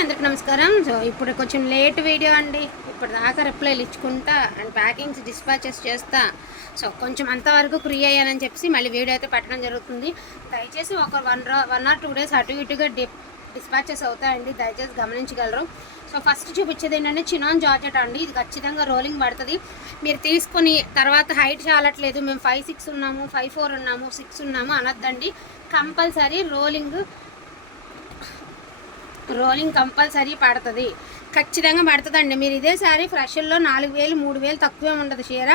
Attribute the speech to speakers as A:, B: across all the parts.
A: అందరికి నమస్కారం. సో ఇప్పుడు కొంచెం లేట్ వీడియో అండి. ఇప్పుడు దాకా రిప్లైలు ఇచ్చుకుంటా అండ్ ప్యాకింగ్స్ డిస్పాచెస్ చేస్తా. సో కొంచెం అంతవరకు ఫ్రీ అయ్యానని చెప్పి మళ్ళీ వీడియో అయితే పెట్టడం జరుగుతుంది. దయచేసి ఒక one one or two days అటు ఇటుగా డి డిస్పాచెస్ అవుతాయండి. దయచేసి గమనించగలరు. సో ఫస్ట్ చూపించేది ఏంటంటే చినాన్ జార్జెట్ అండి. ఇది ఖచ్చితంగా రోలింగ్ పడుతుంది. మీరు తీసుకొని తర్వాత హైట్ చాలట్లేదు. మేము ఫైవ్ సిక్స్ ఉన్నాము ఫైవ్ ఫోర్ ఉన్నాము సిక్స్ ఉన్నాము అనొద్దండి. కంపల్సరీ రోలింగ్ రోలింగ్ కంపల్సరీ పడుతుంది. ఖచ్చితంగా పడుతుందండి. మీరు ఇదే సారీ నాలుగు వేలు మూడు వేలు తక్కువే ఉండదు చీర.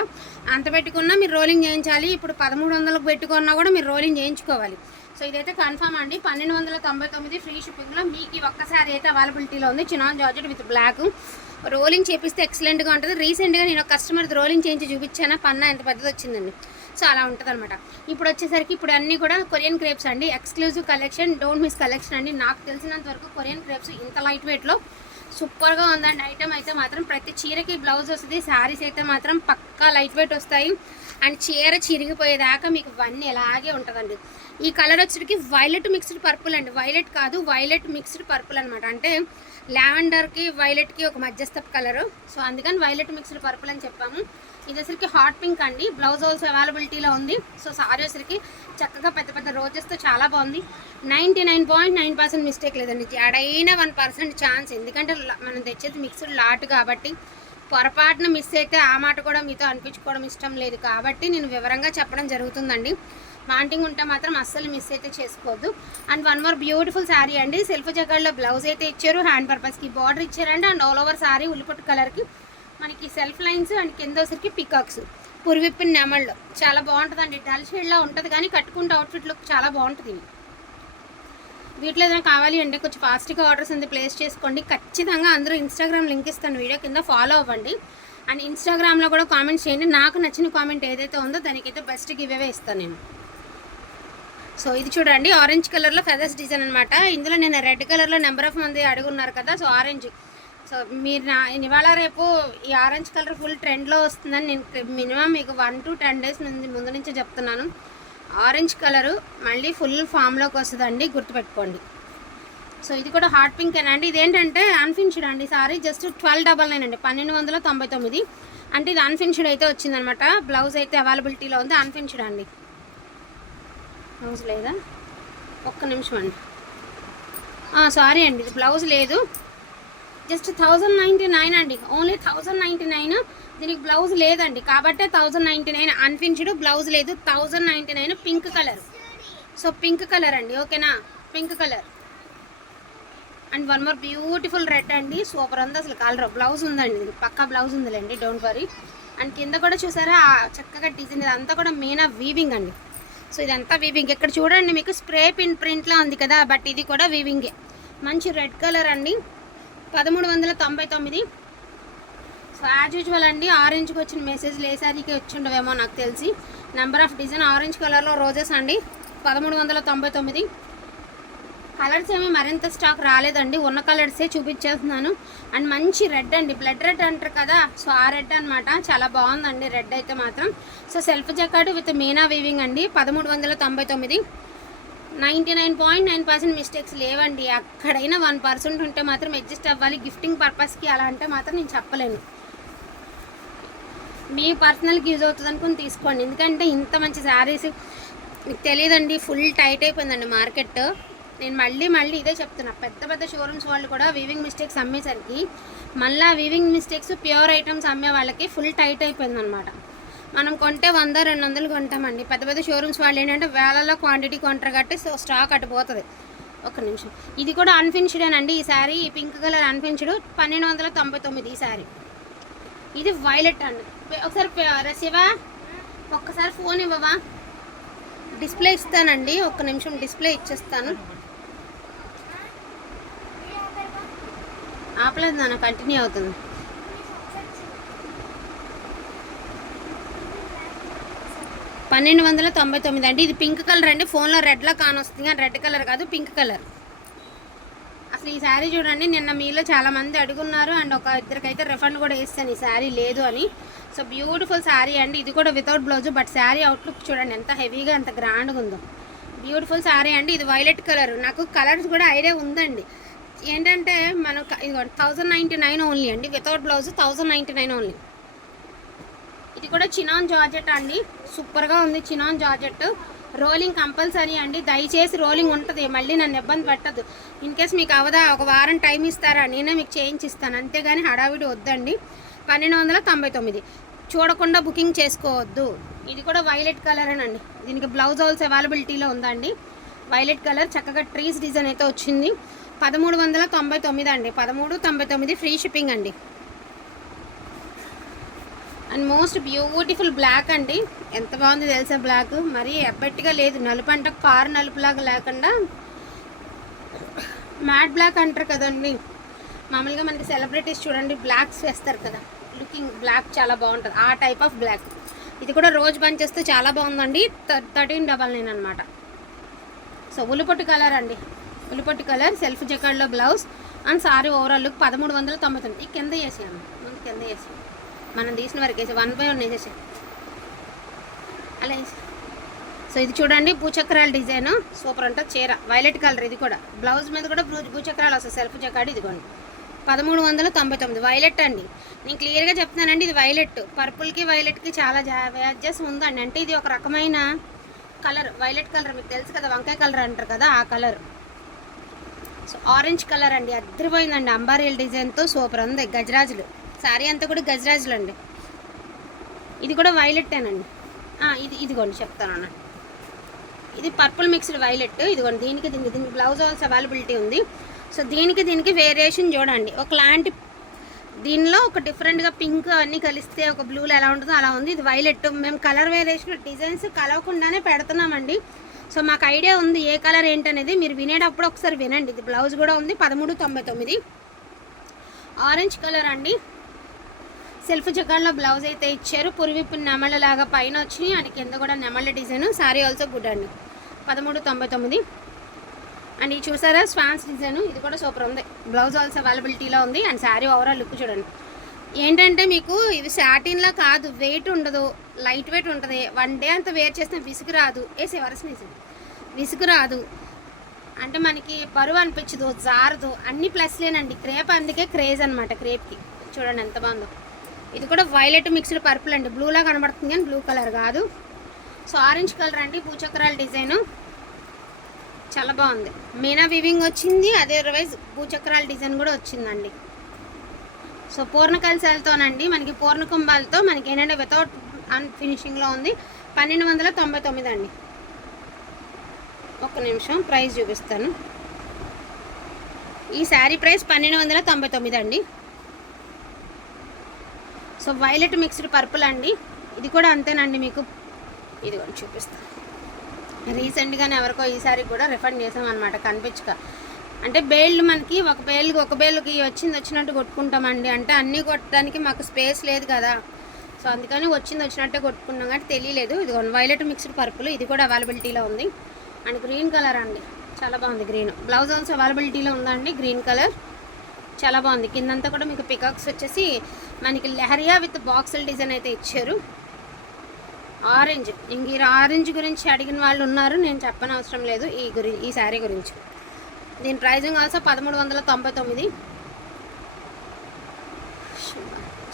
A: అంత పెట్టుకున్నా మీరు రోలింగ్ చేయించాలి. ఇప్పుడు పదమూడు వందలకు పెట్టుకున్నా కూడా మీరు రోలింగ్ చేయించుకోవాలి. సో ఇదైతే కన్ఫామ్ అండి. పన్నెండు వందల తొంభై తొమ్మిది ఫ్రీ షిప్పింగ్లో మీకు ఒక్కసారి అయితే అవైలబిలిటీలో ఉంది. Chinon georgette with black rolling చేపిస్తే ఎక్సలెంట్గా ఉంటుంది. రీసెంట్గా నేను ఒక కస్టమర్ రోలింగ్ చేయించి చూపించాను? పన్న ఎంత పెద్దది వచ్చిందండి సో అలా ఉంటుంది అనమాట ఇప్పుడు వచ్చేసరికి ఇప్పుడు అన్నీ కూడా కొరియన్ క్రేప్స్ అండి. Exclusive collection don't miss collection అండి. నాకు తెలిసినంత వరకు కొరియన్ క్రేప్స్ ఇంత లైట్ వెయిట్లో సూపర్గా ఉందండి. ఐటమ్ అయితే మాత్రం ప్రతి చీరకి బ్లౌజ్ వస్తుంది శారీస్ అయితే మాత్రం పక్కా లైట్ వెయిట్ వస్తాయి. అండ్ చీర చిరిగిపోయేదాకా మీకు ఇవన్నీ ఎలాగే ఉంటుందండి. ఈ కలర్ వచ్చేటికి వైలెట్ మిక్స్డ్ పర్పుల్ అండి. వైలెట్ కాదు వైలెట్ మిక్స్డ్ పర్పుల్ అనమాట అంటే లావెండర్కి వైలెట్కి ఒక మధ్యస్థ కలరు సో అందుకని వైలెట్ మిక్స్డ్ పర్పుల్ అని చెప్పాము. ఇది అసలుకి హాట్ పింక్ అండి. బ్లౌజ్ హోల్స్ అవైలబిలిటీలో ఉంది. సో సారీ అసలుకి చక్కగా పెద్ద పెద్ద రోజెస్తో చాలా బాగుంది. Ninety nine point nine percent mistake లేదండి. ఎడైనా వన్ పర్సెంట్ ఛాన్స్ ఎందుకంటే మనం తెచ్చేది మిక్స్డ్ లాట్ కాబట్టి పొరపాటున మిస్ అయితే ఆ మాట కూడా మీతో అనిపించుకోవడం ఇష్టం లేదు కాబట్టి నేను వివరంగా చెప్పడం జరుగుతుందండి. వాంటింగ్ ఉంటే మాత్రం అస్సలు మిస్ అయితే చేసుకోవద్దు. And one more beautiful saree అండి. సెల్ఫ్ జగల్లో బ్లౌజ్ అయితే ఇచ్చారు. హ్యాండ్ పర్పస్కి బార్డర్ ఇచ్చారండి. అండ్ ఆల్ ఓవర్ శారీ ఉల్లిపట్టు కలర్కి మనకి సెల్ఫ్ లైన్స్ అండ్ కింద వచ్చరికి పికాక్స్ పురివిప్పిన నెమళ్ళు. చాలా బాగుంటుందండి. డల్ షేడ్లా ఉంటుంది కానీ కట్టుకుంటే అవుట్ఫిట్ లుక్ చాలా బాగుంటుంది. వీటిలో ఏదైనా కావాలి అంటే కొంచెం ఫాస్ట్గా ఆర్డర్స్ ఉంది ప్లేస్ చేసుకోండి. ఖచ్చితంగా అందరూ ఇన్స్టాగ్రామ్ లింక్ ఇస్తాను వీడియో కింద. ఫాలో అవ్వండి. అండ్ ఇన్స్టాగ్రామ్లో కూడా కామెంట్స్ చేయండి. నాకు నచ్చిన కామెంట్ ఏదైతే ఉందో దానికైతే బెస్ట్ గివ్ అవే ఇస్తాను నేను. సో ఇది చూడండి. ఆరెంజ్ కలర్లో ఫెదర్స్ డిజైన్ అనమాట ఇందులో నేను రెడ్ కలర్లో నెంబర్ ఆఫ్ మంది అడుగున్నారు కదా. సో ఆరెంజ్ సో మీరు నా ఇవాళ రేపు ఈ ఆరెంజ్ కలర్ ఫుల్ ట్రెండ్లో వస్తుందని నేను మినిమం మీకు వన్ టు టెన్ డేస్ నుండి ముందు నుంచే చెప్తున్నాను. ఆరెంజ్ కలరు మళ్ళీ ఫుల్ ఫామ్లోకి వస్తుందండి గుర్తుపెట్టుకోండి. సో ఇది కూడా హాట్ పింక్ అండి? ఇదేంటంటే అన్ఫినిష్డ్ అండి saree just twelve double nine అండి పన్నెండు వందల తొంభై తొమ్మిది. అంటే ఇది అన్ఫినిష్డ్ అయితే వచ్చిందనమాట బ్లౌజ్ అయితే అవైలబిలిటీలో ఉంది అన్ఫినిష్డ్ అండి. బ్లౌజ్ లేదా? ఒక్క నిమిషం అండి. సారీ అండి ఇది బ్లౌజ్ లేదు. జస్ట్ థౌజండ్ నైంటీ నైన్ అండి. ఓన్లీ థౌజండ్ నైంటీ నైన్ దీనికి బ్లౌజ్ లేదండి. కాబట్టి thousand ninety nine unfinished blouse లేదు. Thousand ninety nine pink colour. So pink colour అండి. ఓకేనా? Pink colour. And one more beautiful red అండి. సూపర్ ఉంది అసలు కలర్. బ్లౌజ్ ఉందండి. ఇది పక్కా బ్లౌజ్ ఉందిలేండి. Don't worry. అండ్ కింద కూడా చూసారా చక్కగా డిజైన్ ఇదంతా కూడా మెయిన్ వీవింగ్ అండి. సో ఇదంతా వీవింగ్ ఇక్కడ చూడండి మీకు స్ప్రే పిన్ ప్రింట్లా ఉంది కదా బట్ ఇది కూడా వీవింగే మంచి రెడ్ కలర్ అండి. పదమూడు వందల తొంభై తొమ్మిది. సో యాజ్ యూజువల్ అండి ఆరెంజ్కి వచ్చిన మెసేజ్లు ఏ శారీకి వచ్చి ఉండవేమో నాకు తెలిసి. నెంబర్ ఆఫ్ డిజైన్ ఆరెంజ్ కలర్లో రోజెస్ అండి పదమూడు వందల తొంభై తొమ్మిది. కలర్స్ ఏమీ మరింత స్టాక్ రాలేదండి ఉన్న కలర్సే చూపించేస్తున్నాను. అండ్ మంచి రెడ్ అండి బ్లడ్ రెడ్ అంటారు కదా సో ఆ రెడ్ అనమాట చాలా బాగుందండి రెడ్ అయితే మాత్రం. So self jacquard with meena weaving అండి పదమూడు వందల తొంభై తొమ్మిది. Ninety nine point nine percent mistakes లేవండి. అక్కడైనా వన్ పర్సెంట్ ఉంటే మాత్రం అడ్జస్ట్ అవ్వాలి. గిఫ్టింగ్ పర్పస్కి అలా అంటే మాత్రం నేను చెప్పలేను. మీ పర్సనల్కి యూజ్ అవుతుంది అనుకుని తీసుకోండి. ఎందుకంటే ఇంత మంచి శారీస్ మీకు తెలియదండి. ఫుల్ టైట్ అయిపోయిందండి మార్కెట్ నేను మళ్ళీ మళ్ళీ ఇదే చెప్తున్నా. పెద్ద పెద్ద షోరూమ్స్ వాళ్ళు కూడా వీవింగ్ మిస్టేక్స్ అమ్మేసరికి మళ్ళీ వీవింగ్ మిస్టేక్స్ ప్యూర్ ఐటమ్స్ అమ్మే వాళ్ళకి ఫుల్ టైట్ అయిపోయిందనమాట మనం కొంటే వంద రెండు వందలు కొంటామండి. పెద్ద పెద్ద షోరూమ్స్ వాళ్ళు ఏంటంటే వేలలో క్వాంటిటీ కొంటారు కాబట్టి సో స్టాక్ అటుపోతుంది ఒక నిమిషం. ఇది కూడా అన్ఫినిష్డేనండి ఈ శారీ ఈ పింక్ కలర్ అన్ఫినిష్డ్ పన్నెండు వందల తొంభై తొమ్మిది ఈ శారీ ఇది వైలెట్ అండి. ఒకసారి పె- శివ ఒక్కసారి ఫోన్ ఇవ్వవా? డిస్ప్లే ఇస్తానండి. ఒక్క నిమిషం డిస్ప్లే ఇచ్చేస్తాను. ఆపలేదు నాన్న కంటిన్యూ అవుతుంది. పన్నెండు వందల తొంభై తొమ్మిది అండి. ఇది పింక్ కలర్ అండి. ఫోన్లో రెడ్లో కానొస్తుంది కానీ రెడ్ కలర్ కాదు పింక్ కలర్. అసలు ఈ శారీ చూడండి నిన్న మీలో చాలామంది అడుగున్నారు అండ్ ఒక ఇద్దరికైతే రిఫండ్ కూడా వేస్తాను ఈ శారీ లేదు అని. సో బ్యూటిఫుల్ శారీ అండి. ఇది కూడా without blouse but saree outlook చూడండి ఎంత హెవీగా ఎంత గ్రాండ్గా ఉందో. బ్యూటిఫుల్ శారీ అండి. ఇది వైలెట్ కలర్ నాకు కలర్స్ కూడా ఐడియా ఉందండి. ఏంటంటే మనం ఇది థౌజండ్ నైంటీ నైన్ ఓన్లీ అండి. Without blouse thousand ninety nine only ఇది కూడా చినాన్ జార్జెట్ అండి. సూపర్గా ఉంది చినాన్ జార్జెట్. రోలింగ్ కంపల్సరీ అండి. దయచేసి రోలింగ్ ఉంటుంది. మళ్ళీ నన్ను ఇబ్బంది పెట్టదు. ఇన్ కేస్ మీకు అవదా ఒక వారం టైం ఇస్తారా నేనే మీకు చేయించిస్తాను. అంతేగాని హడావిడి వద్దండి. పన్నెండు వందల తొంభై తొమ్మిది. చూడకుండా బుకింగ్ చేసుకోవద్దు. ఇది కూడా వైలెట్ కలర్ అండి దీనికి బ్లౌజ్ హౌల్స్ అవైలబిలిటీలో ఉందండి. వైలెట్ కలర్ చక్కగా ట్రీస్ డిజైన్ అయితే వచ్చింది. పదమూడు వందల తొంభై తొమ్మిది అండి. పదమూడు తొంభై తొమ్మిది ఫ్రీ షిప్పింగ్ అండి. అండ్ మోస్ట్ బ్యూటిఫుల్ బ్లాక్ అండి. ఎంత బాగుంది తెలుసా బ్లాక్? మరీ ఎబ్బెట్టిగా లేదు. నలుపు అంటే కారు నలుపులాగా లేకుండా మ్యాట్ బ్లాక్ అంటారు కదండి. మామూలుగా మనకి సెలబ్రిటీస్ చూడండి బ్లాక్స్ వేస్తారు కదా. లుకింగ్ బ్లాక్ చాలా బాగుంటుంది. ఆ టైప్ ఆఫ్ బ్లాక్. ఇది కూడా రోజ్ చేస్తే చాలా బాగుందండి. థర్టీన్ డబల్ నైన్ అనమాట సో ఉల్లిపొట్టు కలర్ అండి. ఉల్లిపొట్టు colour self జకాడ్లో blouse and saree overall look పదమూడు వందల తొంభై తొమ్మిది. కింద వేసాము ముందు కింద వేసి మనం తీసిన వరకు వేసి వన్ బై వన్ వేసేసి. అలా వేసి. సో ఇది చూడండి భూచక్రాల డిజైన్ సూపర్ అంట చీర. వైలెట్ కలర్ ఇది కూడా. బ్లౌజ్ మీద కూడా భూ భూచక్రాలు వస్తాయి సెల్ఫ్ జకాడ్ ఇదిగోండి. పదమూడు వందల తొంభై తొమ్మిది. వైలెట్ అండి. నేను క్లియర్గా చెప్తున్నానండి ఇది వైలెట్ పర్పుల్కి వైలెట్కి చాలా వ్యాధ్యాసం ఉందండి. అంటే ఇది ఒక రకమైన కలర్ వైలెట్ కలర్ మీకు తెలుసు కదా వంకాయ కలర్ అంటారు కదా ఆ కలర్ సో ఆరెంజ్ కలర్ అండి. అద్దరిపోయిందండి అంబారియల్ డిజైన్తో సూపర్ ఉంది గజరాజులు. శారీ అంతా కూడా గజరాజులు అండి ఇది కూడా వైలెట్టేనండి. ఇది ఇదిగోండి చెప్తాను అన్న. ఇది పర్పుల్ మిక్స్డ్ వైలెట్ ఇదిగోండి. దీనికి దీనికి దీనికి బ్లౌజ్ ఆల్స్ అవైలబిలిటీ ఉంది. సో దీనికి దీనికి వేరియేషన్ చూడండి. ఒకలాంటి దీనిలో ఒక డిఫరెంట్గా పింక్ అన్నీ కలిస్తే ఒక బ్లూలో ఎలా ఉంటుందో అలా ఉంది. ఇది వైలెట్. మేము కలర్ వేరియేషన్ డిజైన్స్ కలవకుండానే పెడుతున్నామండి. సో మాకు ఐడియా ఉంది ఏ కలర్ ఏంటనేది. మీరు వినేటప్పుడు ఒకసారి వినండి. ఇది బ్లౌజ్ కూడా ఉంది. పదమూడు తొంభై తొమ్మిది. ఆరెంజ్ కలర్ అండి. సెల్ఫ్ జకాల్లో బ్లౌజ్ అయితే ఇచ్చారు. పురివిప్పు నెమళ్ళ లాగా పైన వచ్చినాయి. అండ్ కింద కూడా నెమళ్ళ డిజైన్. శారీ ఆల్సో గుడ్ అండి పదమూడు తొంభై తొమ్మిది. అండ్ ఇది చూసారా? Swans design. ఇది కూడా సూపర్ ఉంది. బ్లౌజ్ ఆల్సో అవైలబిలిటీలో ఉంది. అండ్ శారీ ఓవరాల్ లుక్ చూడండి. ఏంటంటే మీకు ఇవి సాటిన్లో కాదు. వెయిట్ ఉండదు. లైట్ వెయిట్ ఉంటుంది. వన్ డే అంతా వేర్ చేస్తే విసుగు రాదు. వేసే నిజం విసుగు రాదు. అంటే మనకి బరువు అనిపించదు జారదు. అన్ని ప్లస్లేనండి క్రేప్ అందుకే క్రేజ్ అనమాట క్రేప్కి. చూడండి ఎంత బాగుందో. ఇది కూడా వైలెట్ మిక్స్డ్ పర్పుల్ అండి. బ్లూలా కనబడుతుంది కానీ బ్లూ కలర్ కాదు. సో ఆరెంజ్ కలర్ అండి భూచక్రాల డిజైను. చాలా బాగుంది. మీనా వివింగ్ వచ్చింది అదర్వైజ్ భూచక్రాల డిజైన్ కూడా వచ్చిందండి. సో పూర్ణకలశాలతోనండి మనకి పూర్ణ కుంభాలతో మనకి ఏంటంటే వితౌట్ అన్ ఫినిషింగ్లో ఉంది. పన్నెండు వందల తొంభై తొమ్మిది అండి. ఒక్క నిమిషం ప్రైస్ చూపిస్తాను. ఈ శారీ ప్రైస్ పన్నెండు వందల తొంభై తొమ్మిది అండి. సో వైలెట్ మిక్స్డ్ పర్పుల్ అండి. ఇది కూడా అంతేనండి మీకు. ఇది కూడా చూపిస్తాను రీసెంట్గానే ఎవరికో ఈసారి కూడా రిఫండ్ చేసామన్నమాట కనిపించక. అంటే బేళ్ళు మనకి ఒక బేళ్ళకి ఒక బేళ్ళకి వచ్చింది వచ్చినట్టు కొట్టుకుంటామండి. అంటే అన్నీ కొట్టడానికి మాకు స్పేస్ లేదు కదా. సో అందుకని వచ్చింది వచ్చినట్టే కొట్టుకున్నాం కానీ తెలియలేదు. ఇది వైలెట్ మిక్స్డ్ పర్పుల్ ఇది కూడా అవైలబిలిటీలో ఉంది. అండ్ గ్రీన్ కలర్ అండి. చాలా బాగుంది గ్రీన్. బ్లౌజ్ ఆల్సో అవైలబిలిటీలో ఉందండి గ్రీన్ కలర్? చాలా బాగుంది. కిందంతా కూడా మీకు పికాక్స్ వచ్చేసి మనకి లెహరియా విత్ బాక్సుల డిజైన్ అయితే ఇచ్చారు. ఆరెంజ్ ఇంక ఆరెంజ్ గురించి అడిగిన వాళ్ళు ఉన్నారు. నేను చెప్పని అవసరం లేదు ఈ గురి ఈ శారీ గురించి. దీని ప్రైజింగ్ ఆల్సో పదమూడు వందల తొంభై తొమ్మిది.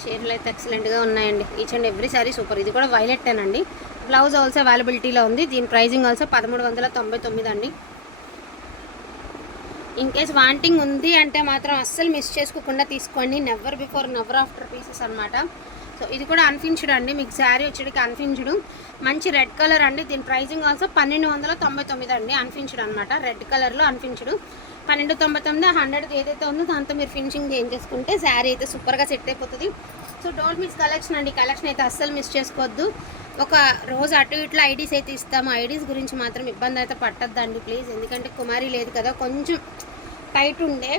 A: చీరలు అయితే ఎక్సలెంట్గా ఉన్నాయండి. Each and every saree super ఇది కూడా వైలెట్ అండి బ్లౌజ్ ఆల్సో అవైలబిలిటీలో ఉంది. దీని ప్రైజింగ్ ఆల్సో పదమూడు వందల తొంభై తొమ్మిది అండి. ఇన్ కేస్ వాంటింగ్ ఉంది అంటే మాత్రం అస్సలు మిస్ చేసుకోకుండా తీసుకోండి. Never before never after pieces అనమాట సో ఇది కూడా అన్ఫిన్స్డ్ అండి. మీకు శారీ వచ్చేటికి అన్ఫిన్స్డ్ మంచి రెడ్ కలర్ అండి. దీని ప్రైజింగ్ ఆల్సో పన్నెండు వందల తొంభై తొమ్మిది అండి. అన్ఫిన్స్డ్ అనమాట రెడ్ కలర్లో అన్ఫిన్స్డ్ పన్నెండు తొంభై తొమ్మిది హండ్రెడ్ ఏదైతే ఉందో దాంతో మీరు ఫినిషింగ్ చేసుకుంటే శారీ అయితే సూపర్గా సెట్ అయిపోతుంది. సో డోంట్ మిస్ కలెక్షన్ అండి. కలెక్షన్ అయితే అస్సలు మిస్ చేసుకోవద్దు. ఒక రోజు అటు ఇట్లా ఐడీస్ అయితే ఇస్తాము. ఐడీస్ గురించి మాత్రం ఇబ్బంది అయితే పట్టద్దండి ప్లీజ్ ఎందుకంటే కుమారి లేదు కదా కొంచెం టైట్ ఉండే.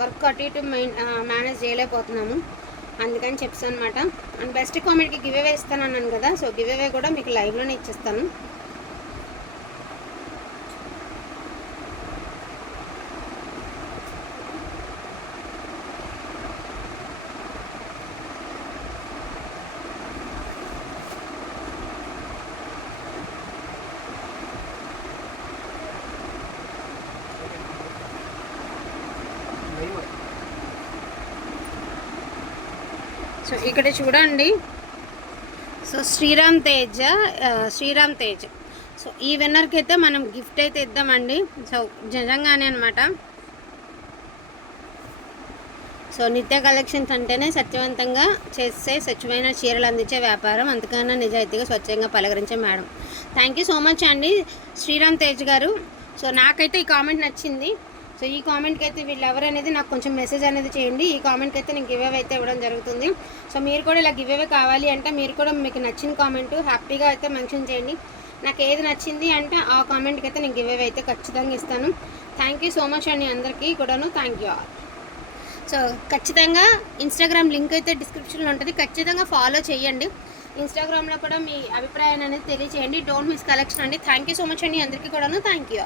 A: వర్క్ అటు ఇటు మేనేజ్ చేయలేకపోతున్నాము. అందుకని చెప్తాను అనమాట అండ్ బెస్ట్ కామెంట్కి గివ్ అవే ఇస్తాను అన్నాను కదా సో గివ్ అవే కూడా మీకు లైవ్లోనే ఇచ్చేస్తాను. సో ఇక్కడ చూడండి. సో శ్రీరామ్ తేజ్ శ్రీరామ్ తేజ్. సో ఈ విన్నర్కి అయితే మనం గిఫ్ట్ అయితే ఇద్దామండి. సో నిజంగానే అనమాట సో నిత్య కలెక్షన్స్ అంటేనే సత్యవంతంగా చేసే స్వచ్ఛమైన చీరలు అందించే వ్యాపారం అంతకన్నా నిజాయితీగా స్వచ్ఛంగా పలకరించే madam. Thank you so much అండి శ్రీరామ్ తేజ్ గారు. సో నాకైతే ఈ కామెంట్ నచ్చింది. సో ఈ కామెంట్కి అయితే వీళ్ళు ఎవరు అనేది నాకు కొంచెం మెసేజ్ అనేది చేయండి. ఈ కామెంట్కి అయితే నేను గివేవ్ అయితే ఇవ్వడం జరుగుతుంది. సో మీరు కూడా ఇలా గివేవే కావాలి అంటే మీరు కూడా మీకు నచ్చిన కామెంట్ హ్యాపీగా అయితే మెన్షన్ చేయండి. నాకు ఏది నచ్చింది అంటే ఆ కామెంట్కి అయితే నేను గివేవ్ అయితే ఖచ్చితంగా ఇస్తాను. థ్యాంక్ యూ సో మచ్ అండి అందరికీ కూడాను. థ్యాంక్ యూ ఆల్ సో ఖచ్చితంగా ఇన్స్టాగ్రామ్ లింక్ అయితే డిస్క్రిప్షన్లో ఉంటుంది. ఖచ్చితంగా ఫాలో చేయండి. ఇన్స్టాగ్రామ్లో కూడా మీ అభిప్రాయాన్ని అనేది తెలియజేయండి డోంట్ మిస్ కలెక్షన్ అండి. థ్యాంక్ యూ సో మచ్ అండి అందరికీ కూడాను. Thank you